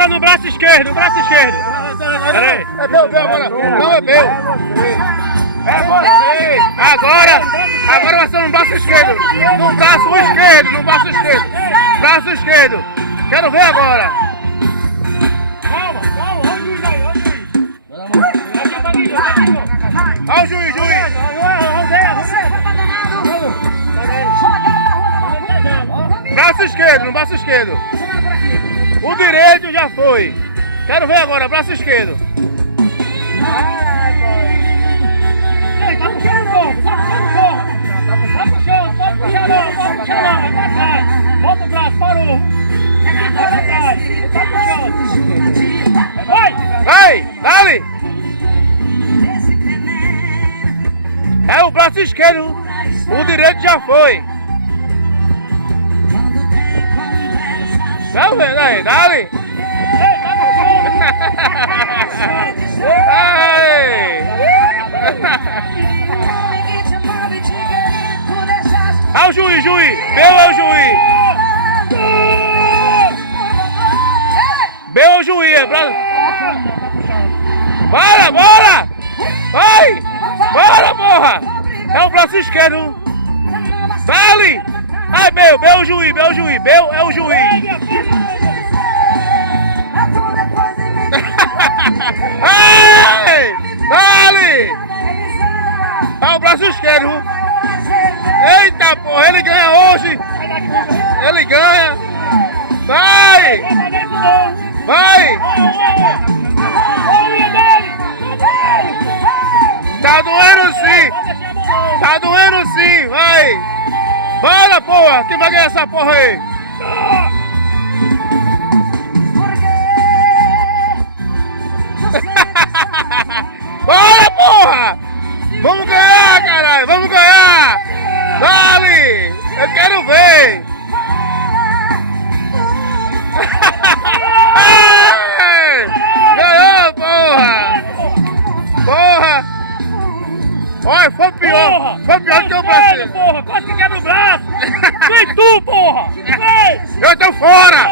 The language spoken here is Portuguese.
agora no braço esquerdo, no braço esquerdo. Peraí. É meu agora. Não é meu. É você. Agora vai ser no braço esquerdo. No braço esquerdo, no braço esquerdo. Braço esquerdo. Quero ver agora. Calma, olha o juiz aí, olha o juiz. Olha o juiz, Braço esquerdo, no braço esquerdo. O direito já foi. Quero ver agora, braço esquerdo. Tá puxando, tá puxando, pode puxar não, é pra trás. Volta o braço, parou. Tá puxando. Vai, dale. É o braço esquerdo, o direito já foi. Tá vendo aí, dale. Ah, o juiz, Meu é o juiz. Meu é o juiz, Bora! Vai! Bora, porra! É o braço esquerdo. Dale! Ai, meu é o juiz, Meu é o juiz. Ai! Dale! É o braço esquerdo. Eita, porra, ele ganha hoje. Ele ganha. Vai! Tá doendo sim, vai! Bora, porra! Quem vai ganhar essa porra aí? Bora, porra! Vamos ganhar, caralho! Vamos ganhar! Dale! Eu quero ver! Ganhou, porra! Porra! Olha, foi pior que o Brasil! Porra, quase que quebra o braço! Vem tu, porra! Vem! Eu tô fora!